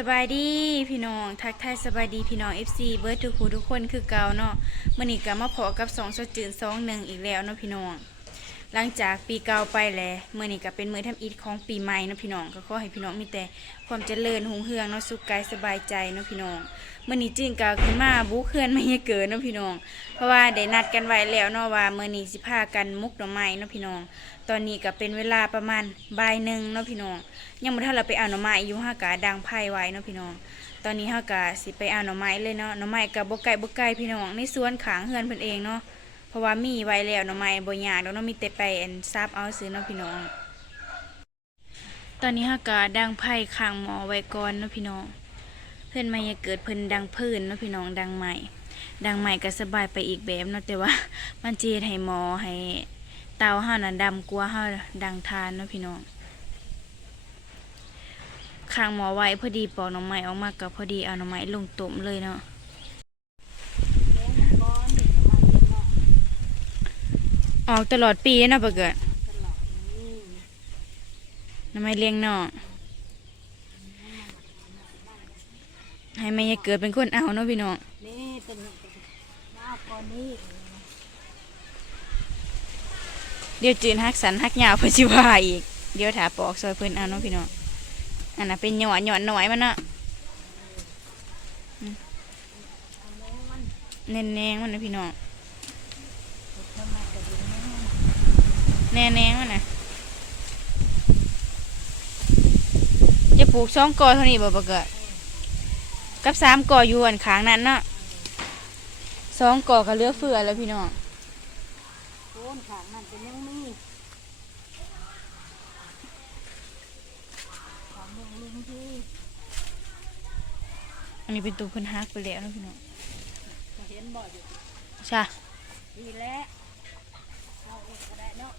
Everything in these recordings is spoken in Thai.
สบายดีพี่น้องทักทายสบายดีพี่น้อง FC เบิร์ดทุกคูทุกคนคือเก่าเนาะมื่อนี้ก็มาพอกับสองสดจืนสองหนึ่งอีกแล้วเนาะพี่น้อง หลังจากปีเก่าไปแล้วมื่อนี้ก็เป็นมือทำอีทของปีใหม่เนาะพี่น้องก็ขอให้พี่น้องมีแต่ความเจริญหุ่งเฮืองเนาะสุขกายสบายใจเนาะพี่น้อง มื่อนี้จึงก็ขึ้นมาบุกเขื่อนไม่ให้เกิดเนาะพี่น้อง เพราะว่าได้นัดกันไว้แล้วเนาะว่ามื่อนี้สิพากันมุกดอกไม้เนาะพี่น้อง ตอนนี้ก็เป็นเวลาประมาณบ่ายหนึ่งเนาะพี่น้อง ยังบ่ทันเราไปเอาหน่อไม้อยู่ห้ากะดังไผ่ไว้เนาะพี่น้อง ตอนนี้ห้ากะสิไปเอาหน่อไม้เลยเนาะหน่อไม้กับ่ไก่บ่ไก่พี่น้องในสวนขางเฮือนเพิ่นเองเนาะ เพราะว่ามีไว้แล้วหน่อไม้บ่ยากเนาะมีแต่ไปอันซับเอาซื้อเนาะพี่น้อง ตอนนี้ห้ากะดังไผ่ข้างหมอไว้ก่อนเนาะพี่น้อง พื่อนมาอย่าเกิดเพิ่นดังพื้นเนาะพี่น้องดังใหม่ ดังใหม่ก็สบายไปอีกแบบเนาะแต่ว่ามันจีเฮ็ดให้หมอให้เตาเฮาน่ะดำกว่าเฮาดังทานเนาะพี่น้องข้างหมอไว้พอดีปอกหน่อไม้ออกมาก็พอดีเอาหน่อไม้ลงต้มเลยเนาะออกตลอดปีเนาะปะเกิดหน่อไม้เลี้ยงเนาะ ให้แม่ยายเกิดเป็นคนเอาเนาะพี่น้องนี่เป็นมาก่อนนี้เดี๋ยวจืนฮักสันฮักยาวเพื่อชิวาอีกเดี๋ยวถาปอกซอยเพิ่อนเอาเนาะพี่น้องอันน่ะเป็นหยอดหยอดหน่อยมันเนาะแน่นแนงมันนะพี่น้องแน่แนงมันนะจะปลูกสองกอเท่านี้บ่ปะเกิด กับสามกออยู่อันข้างนั้นเนาะสองกอก็เหลือเฟือแล้วพี่น้องโคนขางมันเป็นยังมีของเมืองลุงที่อันนี้เป็นตัวเพิ่นฮักไปแล้วเนาะพี่น้องจะเห็นบ่อยู่ใช่ดีแล้วเอาเองก็ได้เนาะ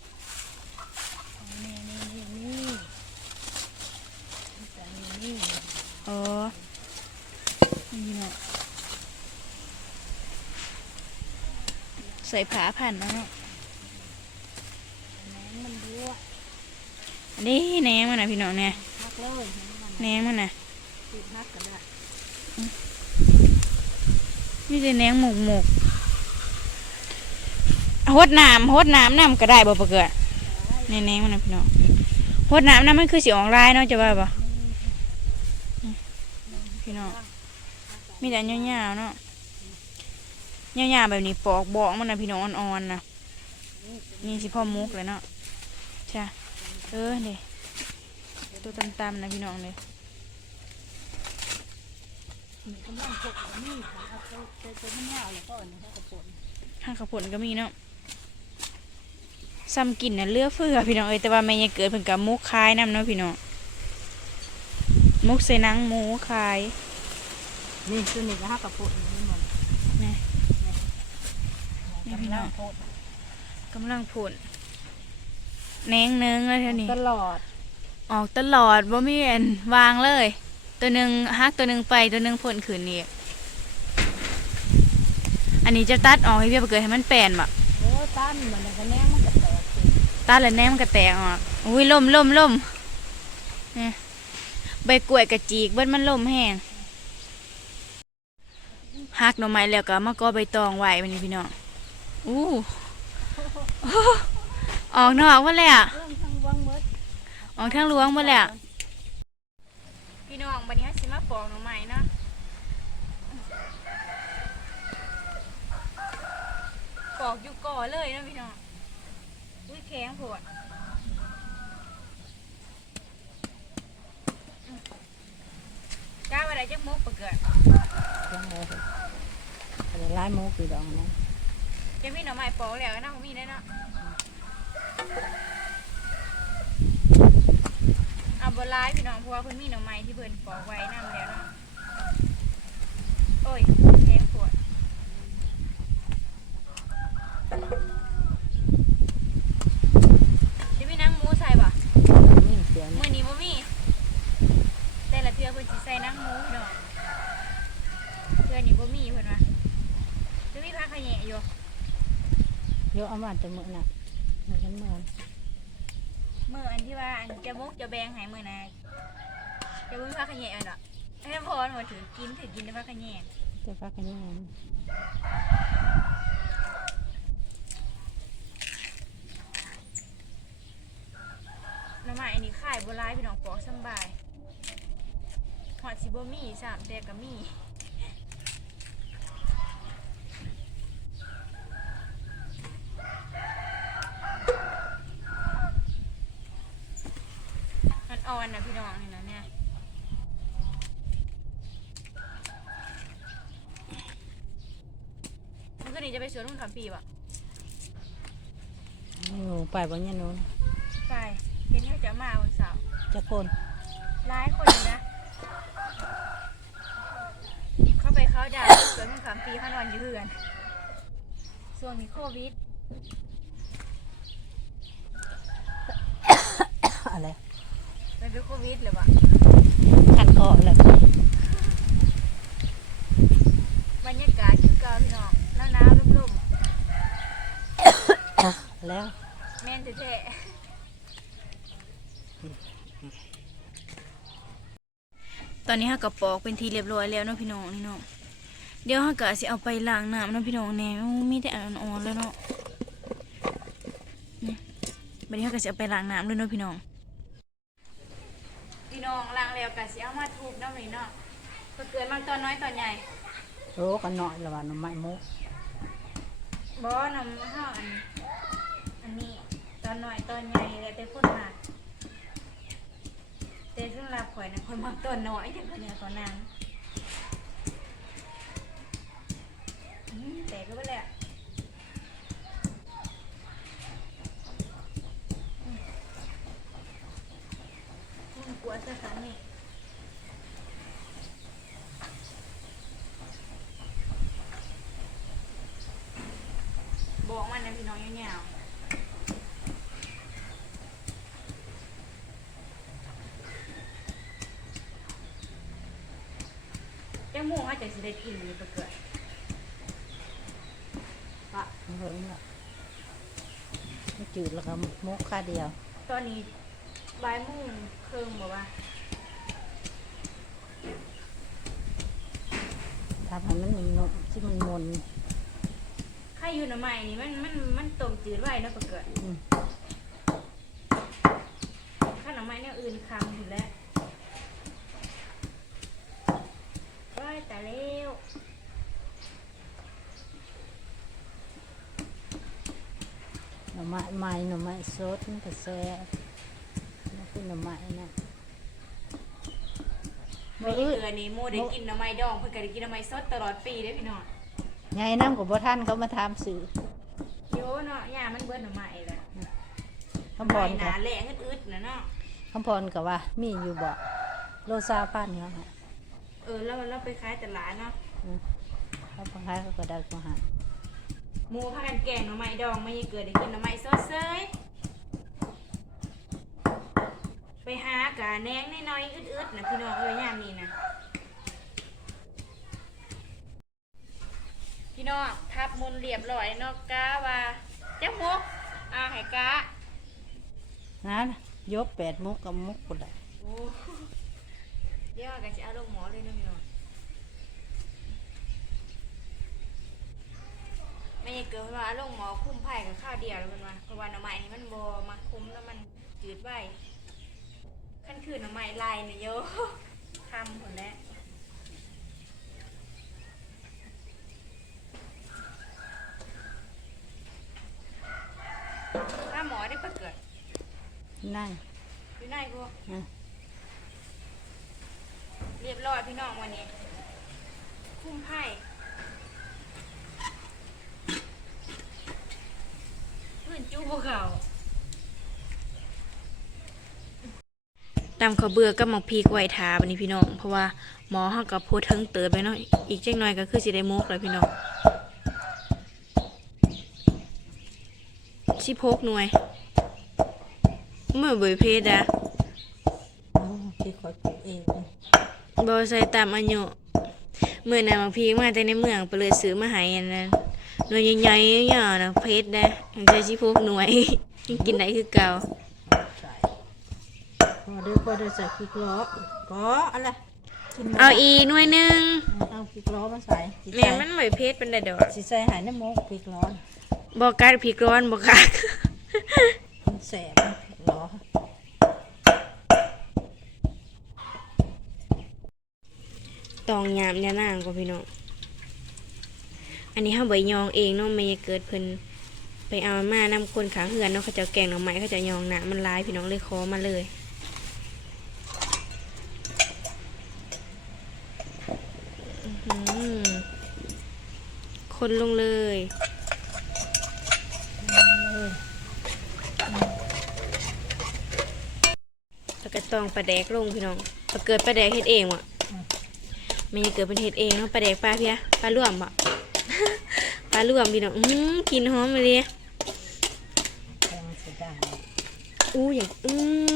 นี่นี่นี่นี่แต่นี่นี่เออ นี่เนาะใส่ผาผ่านแล้วเนาะแหนงมันยั่วอันนี้แหนงมันนะพี่น้องเนี่ยฮักเลยแหนงมันแหนงมันนะติดฮักกันได้มีแต่แหนงหมกหมกหดน้ำหดน้ำน้ำก็ได้บ่ปะเกิดในแหนงมันนะพี่น้องหดน้ำน้ำมันคือสีออกลายเนาะจะว่าบ่นี่พี่น้อง มีแต่ยาวๆเนาะยาวๆแบบนี้ปอกบอกมันนะพี่น้องอ่อนๆนะนี่สิพ่อมุกเลยเนาะใช่เออเดี๋ยวตัวตำๆนะพี่น้องเลยมีกำลังพกนี่เอาตัวตัวตัวมันยาวแล้วก็อันนี้เขาก็ปนห้างข้าวผลก็มีเนาะซ้ำกินน่ะเลือกเฟือพี่น้องเอ้ยแต่ว่าแม่ยังเกิดเพิ่นกับมุกคายน้ำเนาะพี่น้องมุกใส่หนังหมูคาย นี่ตัวนี้ก็ฮักกับปนนี่มันนี่กำลังโพดกำลังผลแหนงเนึงเลยเท่านี้ ตลอดออกตลอดบ่มีอันวางเลย ตัวหนึ่งฮักตัวหนึ่งไปตัวหนึ่งผลขืนนี่อันนี้จะตัดออกให้เพี่เกิดให้มันแปลนบ่โอ้ตั้นเหมือนกันแน่มันก็แตกสิตาละแนมนกระแตกออกอุ้ยล่มล่มล่มนี่ใบกล้วยกระจีกเบิ้มันล่มแห้ง หักหน่อไม้แล้วก็มาก็ใบตองไว้มันนี่พี่น้องอู้อออกนอกมาเลยอะเรื่องทั้งวังหมดออกทางหลวงหมาเลยอ่พี่น้องบันนี้สิมาปอกหน่อไม้เนาะปอกอยู่ก่อเลยนะพี่น้องอุ้ยแข็งโผดก้าวอะไรจะมุกปะเกิดจังเล ยแต่ลายหมูคือดองนะจะมีหน่อไม้ปอกแล้วนะมีได้เนาะเอาบลายพี่น้องเพราะว่าเพิ่นมีหน่อไม้ที่เพิ่นปอกไว้นั่นแล้วเนาะโอ้ยแพงปวดจะมีนังหมูใส่ปะ นี่เสียง มื่อนี้บ่มีแต่ละเทื่อเพิ่นสิใส่นังหมูพี่น้องเทื่อนี้บ่มีเพิ่นว่าจะมีผักขะแยงอยู่ เยอะเอามาจะมือน่ะเหมือนกันเหมือนมืออันที่ว่าอันจะมุกจะแบงใหายมือนะจะมุกพักขยะอันดอกให้พรมาถือกินถือกินได้ปะกันแย่จะพักกันยังไงน้ำมันอันนี้ขายบัวลายพี่น้องปอกสำบายหอดซิบมี่สามแต่กับมี่ อ่อนนะพี่น้องนี่นะเนี่ยมันก็นี่จะไปสวนมันขับปีบอะหนูไปบ่เนี่ยหนูไปเห็นเขาจะมาวันเสาร์จะคนร้ายคนอยู่นะ เข้าไปเขาดาวน์สวนมันขามปีเขานอนอยู่เรือนส่วนมีโควิด อะไร ไปเป็นโควิดหรือวะขันคออะไรบรรยากาศคือเก่าพี่น้องหนาวหนาวๆลมแล้วๆแม่นแท้ๆตอนนี้ฮักกระปอกเป็นทีเรียบร้อยแล้วเนาะพี่น้องนี่เนาะเดี๋ยวฮักกะสิเอาไปล้างน้ำเนาะพี่น้องแน่อู้มีแต่อันอ่อนๆเลยเนาะนี่บัดนี้ฮักกะสิเอาไปล้างน้ำด้วยเนาะพี่น้อง พี่น้องล้างแล้วกะสิเอามาทุบน้ำนี่เนาะก็เกิดมาตอนน้อยตอนใหญ่โอ้กันหน่อยละวันน้ำไม้มุกบ่นำห้าอันอันนี้ตอนน้อยตอนใหญ่แล้วแต่คนมาแต่สำหรับข่อยนะคนมักตอนน้อยแต่คนเนี่ยตอนนั้นอืมแต่ก็ไปแหละอืม อืมกลัวสถานนี่บอกมันนะพี่น้องยาวๆจังหมูอาจจะสิได้กินอยู่ตัวเกิดปะเพิ่งละไม่จืดแล้วก็มุกค่าเดียว ตอนนี้ บ่ายโมุ่งครึ่งบอกว่าทำให้มันมีนมที่มันมนใครอยู่หน่อไม้นี่มันมันมันต้มจืดไว้เนาะตัวเกิดอืมข้าหน่อไม้เนี่ยอื่นคำอยู่แล้วว้ายแต่แล้วหน่อไม้ไม้หน่อไม้สดมันก็แซ่บนี่คือ หน่อไม้นะไม่ได้เกลือนี่โมได้กินหน่อไม้ดองเพิ่นก็ได้กินหน่อไม้สดตลอดปีเด้อพี่น้องยายน้ำกับบ่ท่านเขามาทำสื่อโยเนาะย่ามันเบิดหน่อไม้แหละคำพรหกันาแหลงอึดๆนะเนาะคำพรกับว่า มีอยู่บ่โลซาพันเขาค่ะเออแล้วเราไปขายตลาดเนาะอืมเขาพังค้ายเขาก็ได้ก็หาหมูพากันแกงหน่อไม้ดองไม่ยังเกิดได้กินหน่อไม้สดเซย ไปหากะแหนงน้อยๆอึดๆนะพี่น้องเอ้ยยามนี้นะพี่น้องทับมุนเรียบร้อยเนาะกาว่าเจ้าหมกอ่าให้กานะยกแปดมุกกับมุกก็ได้โอ้เดี๋ยวก็จะเอาลงหมอเลยเนาะพี่น้องไม่ใช่เกิดว่าลงหมอคุ้มไผ่กับข้าวเดียวแล้วมันว่าเพราะว่าหน่อไม้นี่มันบ่มาคุ้มแล้วมันจืดไว้ ขั้นคือหน่อไม้ลายเนี่ยโยทำหมดแล้วถ้าหมอได้ประเกิดนั่งอยู่ไหนกูนะเรียบร้อยพี่น้องวันนี้ คุ้มไพ่เพื่อนจู้พวกเขา ตำข้าวเบื่อกับหมกพีกไว้ทาบันนี้พี่น้องเพราะว่าหมอเขากับโพดเทิงเติบไปเนาะอีกจักหน่อยก็คือสิได้มุกแล้วพี่น้องสิพกหน่วยเมื่อเบยเพศอะโอ้ที่คอยปลูกเองบอใส่ตามอายุเมื่อนายมาพีมาแต่ในเมืองไปเลยซื้อมาให้อันนั้นหน่วยใหญ่ๆอย่างนะเพชรนะมันจะชิพกหน่วยกินได้คือเก่า พอเด้อพอเด้อใส่พริกล้อก็อะไรกินบ่เอาอีกหน่วยหนึงเอาพริกร้อนมาใส่สิแม่ใส่มันไม่เผ็ดเป็นไดดอกสิใส่หายน้ำมกพริกร้อนบ่กัดพริกร้อนบ่กัด มันแสบนะพริกร้อนตองยามยานางกว่าพี่น้อง อันนี้เฮาใบยองเองเนาะไม่ได้เกิดเพิ่นไปเอามานำคนขางเฮือนเนาะเขาเจะแกงหน่อไม้เขาเจะยองหนามันหลายพี่น้องเลยขอมาเลยอื้อหือ คนลงเลย แล้วก็ต้องปลาแดกลงพี่น้องปลาเกิดปลาแดกเฮ็ดเองว่ะไม่ได้เกิดเป็นเฮ็ดเองเนาะปลาแดกปลาเพียปลาล่วมบ่ปลาล่วมพี่น้องอื้อกินหอมเลยอู้อย่างอื้อ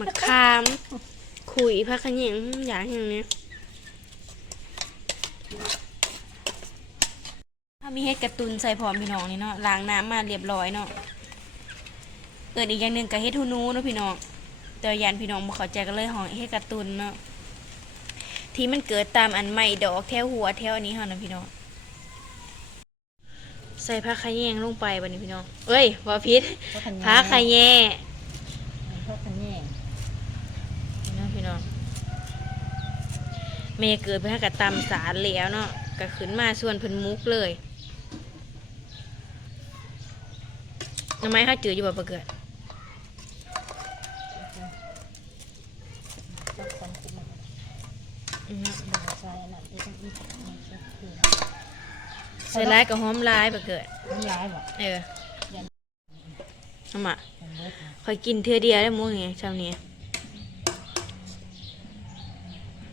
มะขามขุยผักขะแยงอยากอย่างเนี้ย ถ้ามีเฮ็ดการะตุนใส่พร้อมพี่น้องนี่เนาะล้างน้ำมาเรียบร้อยเนาะเอิดอีกอย่างหนึ่งก็เฮ็ดฮูนูเนาะพี่น้องแต่ว่ายันพี่น้องบ่เข้าใจก็เลยห้องเฮ็ดการะตุนเนาะที่มันเกิดตามอันใหม่ดอกแถวหัวแถวอันนี้เฮานะพี่น้องใส่ผักขะแยงลงไปบัดนี้พี่น้องเอ้ยบ่ผิดำเพราะขันผักขะแยงเพราะขันแยงพี่น้องพี่น้องเมย์เกิดไปให้กับตำสารแล้วเนาะก็ขึ้นมาส่วนเพิ่นมุกเลย ทำไมเขาจืดอยู่แบ่ปะเกิดใส่ร้ายกับหอมร้ายปะเกิดมันร้ายแบ่เออเอามคอยกินเทือเดียวได้มุกไงชาวนี้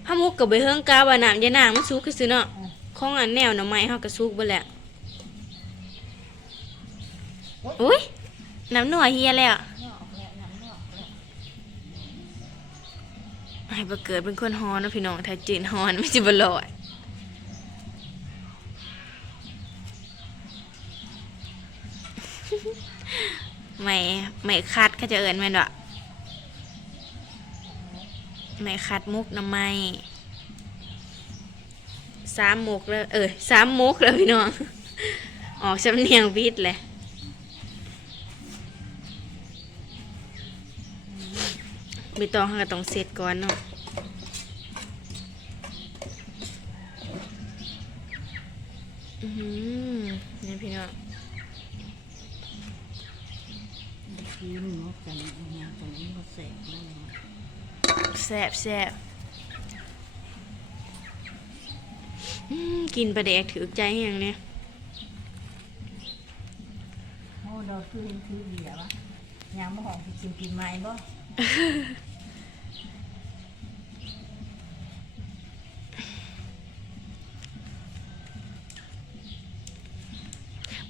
ถ้ามุกกับใบเฮิงกาบาน้ำยานางมันซุกคือซื้อเนาะของอันแนวหน่อไม้เฮาก็ซุกบ่แหละโอ้ย น้ำหน่วยเฮียแล้วนอกแล้วน้ำนอกแล้วให้ประเกิดเป็นคนฮอนนะพี่น้องถ้าจืดฮอนไม่จิบลอยไม่ไม่คัดก็จะเอินแม่นวะไม่คัดมุกน้ำไม้สามมุกแล้วเออสามมุกแล้วพี่น้อง ออกสำเนียงวิทย์เลย ไม่ต้องเขาก็ต้องเสร็จก่อนเนาะอือหือนี่พี่น้องกินมกกันอันนี้ตรงนี้ก็แสบนั่นเองแซ่บแซ่บอืมกินปลาแดกถือใจอย่างเนี้ยโอ้ดอกคือเห็นคือเบียร์วะยามมาหอมสิกินปีใหม่บ่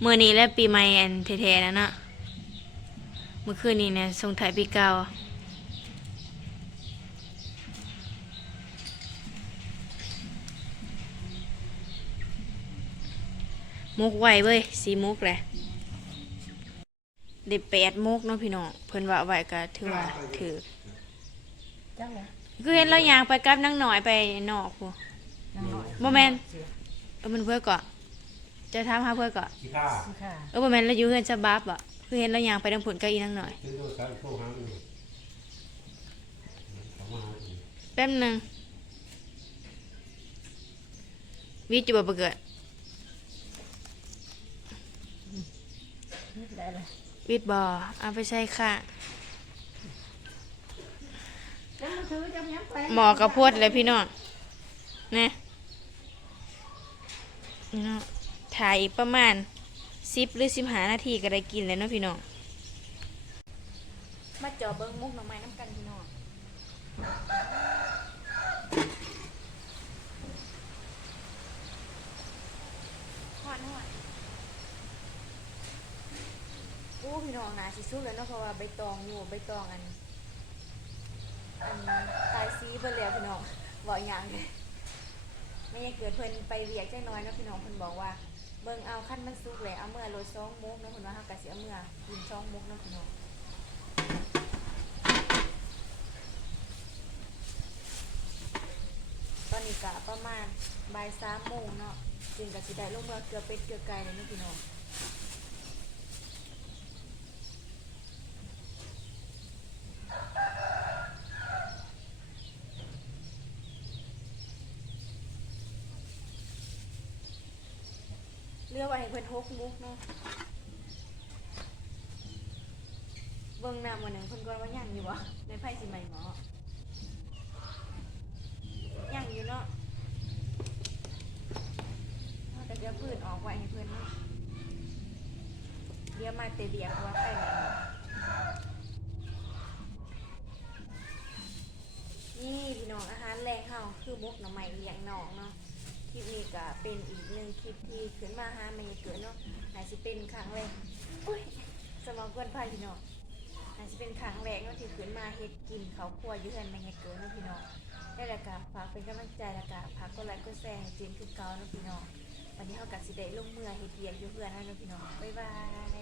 เมื่อนี้และปีใหม่แอนแท้ๆนะเนาะเมื่อคืนนี้เนี่ยส่งถ่ายปีเก่ามุกไวเว้ยสีมุกแหละได้แปดมุกเนาะพี่น้องเพิ่นว่าไว้ก็ถือว่าถือคือเห็นเรายางไปกับนั่งหน่อยไปนอกพูน้ำน้อยบ่แมนเออมันเพื่อก่อน จะถามหาเพื่อก่อนขี้ข้าสิค่ะเออบ่แม่นเราอยู่เฮือนฉบับอะคือเห็นเรายางไปทางผลก็อีนั่งหน่อย ซื้อโทรศัพท์โทรหามันเขามาหาอีกแป๊บหนึงวิทย์อยู่บ่บ่เกิดนิดได้เลยวิทย์บ่เอาไปใช้ค่ะ จังถือจังยังไปหมอกระพดเลยพี่น้องนะนี่เนาะ ถ่ายอีกประมาณ10หรือ15นาทีก็ได้กินแล้วเนาะพี่น้อง มาจาะเบิ่งมุกหน่อไม้น้ำกันพี่น้องหอนหอนโอ้พี่น้องนาสิสู้แล้วเนาะเพราะว่าใบตองอยู่ใบตองอัน อันตายซีเบิ่แล้วพี่น้องบอกอย่างเลยไม่ยังเกิดเพิ่นไปเรียกใจน้อยเนาะพี่น้องเพิ่นบอกว่า เบิ่งเอาขั้นมันสุกแล้วเอาเมื่อโรยซองมุกเนาะคุณว่าเฮากะสิเอาเมื่อกินซองมุกเนาะคุณน้องนี้กะประมาณบ่ายสามโมงเนาะจึงกะสิได้ลงเมื่อเกลือเป็ดเกลือไก่เลยเนาะพี่น้อง เลือกไว้ให้เพิ่นหกมุกเนาะเบิ่งหน้ามื้อหนึงเพิ่นก่อนว่ายังอยู่บ่ในไผสิใหม่หมอยังอยู่เนาะเราจะเดี๋ยวพื้นออกไว้ให้เพื่อนเนาะเดี๋ยวมาเตะเบียกว่าไปไหนเนาะนี่พี่น้องอาหารแรงเฮาคือมุกหน่อไม้เลี้ยงน้องเนาะ คลิปนี้ก็เป็นอีกหนึ่งคลิปที่ขึ้นมาหาไม่เกิดเนาะอาจจะเป็นครั้งแรกอุ้ยสมองกวนพาพี่น้องอาจจะเป็นครั้งแรกเนาะที่ขึ้นมาเฮ็ดกินเขาวครัวยืนไม่เกิดเนาะพี่น้องได้ล้วก็ฝากเป็นกำลังใจล้วก็ฝากกดไลค์กดแชร์จีนคือเก่าเนาะพี่น้องวันนี้เขากับสิได้ลงเมือเฮ็ดเวียกอยู่เพื่อนนั่นเนาะพี่น้องบ๊ายบาย